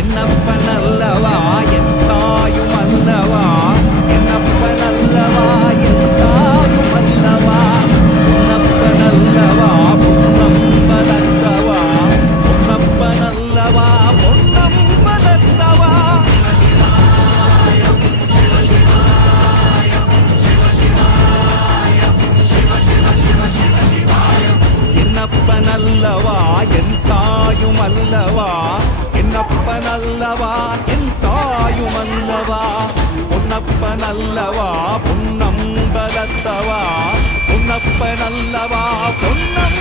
என்னப்பனல்லவா என் தாயும் அல்லவா, என்னப்பனல்லவா என் தாயும் அல்லவா, பொன்னப்பனல்லவா பொன்னம்பலத்தவா, பொன்னப்பனல்லவா பொன்னம்பலத்தவா. என்னப்பனல்லவா என் தாயும் அல்லவா, என்னப்பனல்லவா என் தாயும் அல்லவா, பொன்னப்பனல்லவா பொன்னம்பலத்தவா, பொன்னப்பனல்லவா பொன்னம்